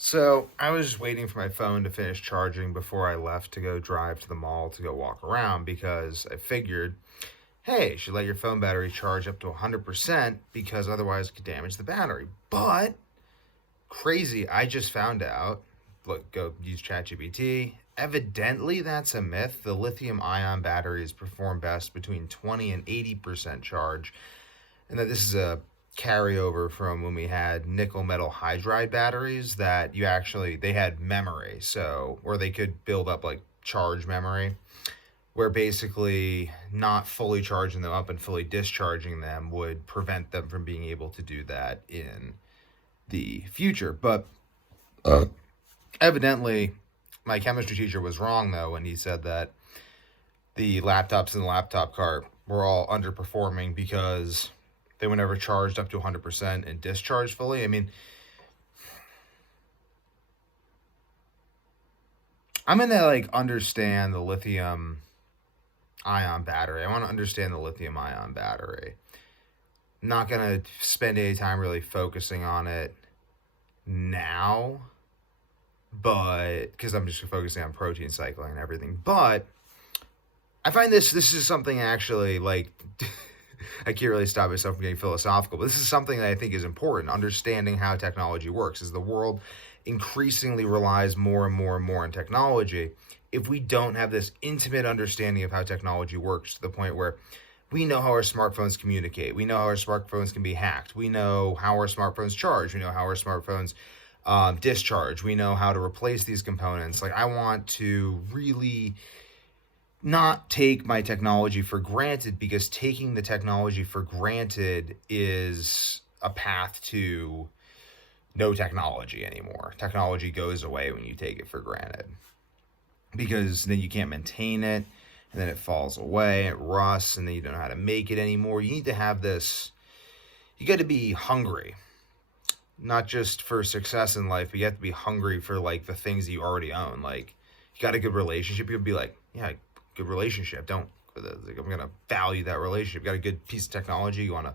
So I was just waiting for my phone to finish charging before I left to go drive to the mall to go walk around because I figured, hey, you should let your phone battery charge up to 100% because otherwise it could damage the battery. But crazy, I just found out. Look, go use ChatGPT. Evidently, that's a myth. The lithium ion batteries perform best between 20 and 80% charge, and that this is a carryover from when we had nickel metal hydride batteries that they had memory, so or they could build up like charge memory, where basically not fully charging them up and fully discharging them would prevent them from being able to do that in the future. But evidently my chemistry teacher was wrong though when he said that the laptops in the laptop cart were all underperforming because they were never charged up to 100% and discharged fully. I mean, I'm gonna like understand the lithium ion battery. I want to understand the lithium ion battery. I'm not gonna spend any time really focusing on it now, but because I'm just focusing on protein cycling and everything. But I find this is something actually like I can't really stop myself from getting philosophical, but this is something that I think is important. Understanding how technology works as the world increasingly relies more and more and more on technology. If we don't have this intimate understanding of how technology works to the point where we know how our smartphones communicate, we know how our smartphones can be hacked, we know how our smartphones charge, we know how our smartphones discharge, we know how to replace these components. Like, I want to really not take my technology for granted, because taking the technology for granted is a path to no technology anymore. Technology goes away when you take it for granted because then you can't maintain it, and then it falls away, it rusts, and then you don't know how to make it anymore. You need to have this, you got to be hungry, not just for success in life, but you have to be hungry for like the things that you already own. Like, you got a good relationship, you'll be like, yeah, good relationship. Don't, like, I'm going to value that relationship. You got a good piece of technology, you want to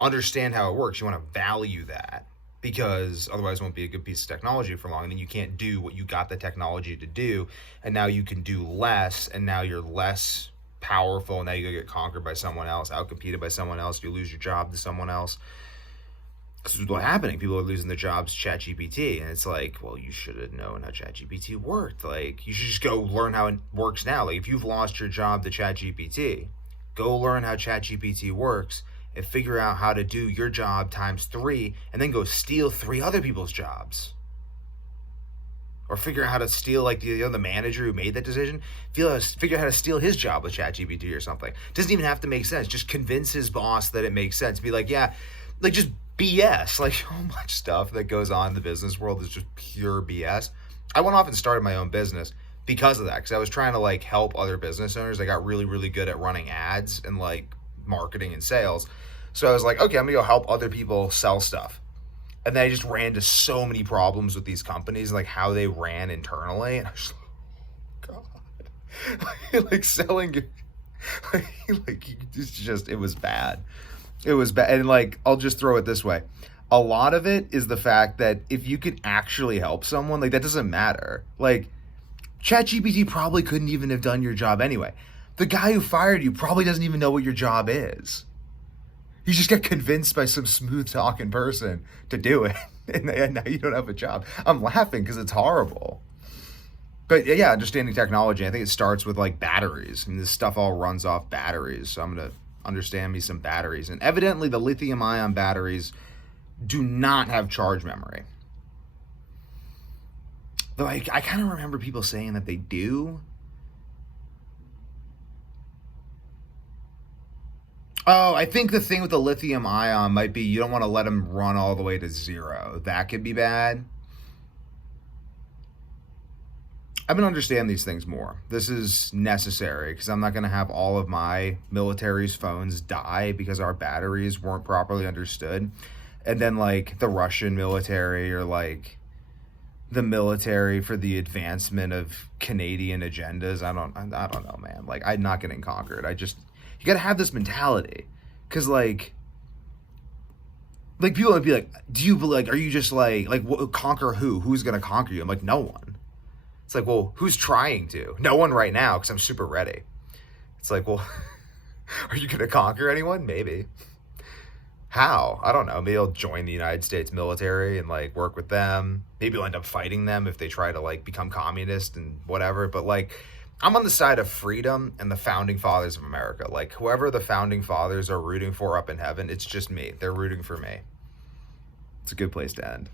understand how it works, you want to value that, because otherwise it won't be a good piece of technology for long, and then you can't do what you got the technology to do, and now you can do less, and now you're less powerful, and now you go get conquered by someone else, outcompeted by someone else, you lose your job to someone else. This is what's happening. People are losing their jobs to ChatGPT, and it's like, well, you should have known how ChatGPT worked. Like, you should just go learn how it works now. Like, if you've lost your job to ChatGPT, go learn how ChatGPT works and figure out how to do your job times 3, and then go steal 3 other people's jobs. Or figure out how to steal, like, the manager who made that decision, figure out how to steal his job with ChatGPT or something. Doesn't even have to make sense. Just convince his boss that it makes sense. Be like, yeah, like, just BS. Like, so much stuff that goes on in the business world is just pure BS. I went off and started my own business because of that, because I was trying to like help other business owners. I got really, really good at running ads and like marketing and sales. So I was like, okay, I'm gonna go help other people sell stuff. And then I just ran into so many problems with these companies, like how they ran internally. And I was like, oh, God, like selling, it was bad. It was bad. And like, I'll just throw it this way. A lot of it is the fact that if you can actually help someone, like, that doesn't matter. Like, ChatGPT probably couldn't even have done your job anyway. The guy who fired you probably doesn't even know what your job is. You just get convinced by some smooth talking person to do it, and now you don't have a job. I'm laughing because it's horrible. But yeah, understanding technology, I think it starts with like batteries, and this stuff all runs off batteries. So I'm gonna understand me some batteries, and evidently the lithium ion batteries do not have charge memory. Though I kind of remember people saying that they do. Oh, I think the thing with the lithium ion might be you don't want to let them run all the way to 0. That could be bad. I've been understanding these things more. This is necessary because I'm not going to have all of my military's phones die because our batteries weren't properly understood. And then like the Russian military, or like the military for the advancement of Canadian agendas. I don't know, man. Like, I'm not getting conquered. You got to have this mentality, because like Like people would be like, do you like? Are you just like conquer who? Who's gonna conquer you? I'm like, no one. It's like, well, who's trying to? No one right now because I'm super ready. It's like, well, are you gonna conquer anyone? Maybe. How? I don't know. Maybe I'll join the United States military and like work with them. Maybe I'll end up fighting them if they try to like become communist and whatever. But like, I'm on the side of freedom and the founding fathers of America. Like, whoever the founding fathers are rooting for up in heaven, it's just me. They're rooting for me. It's a good place to end.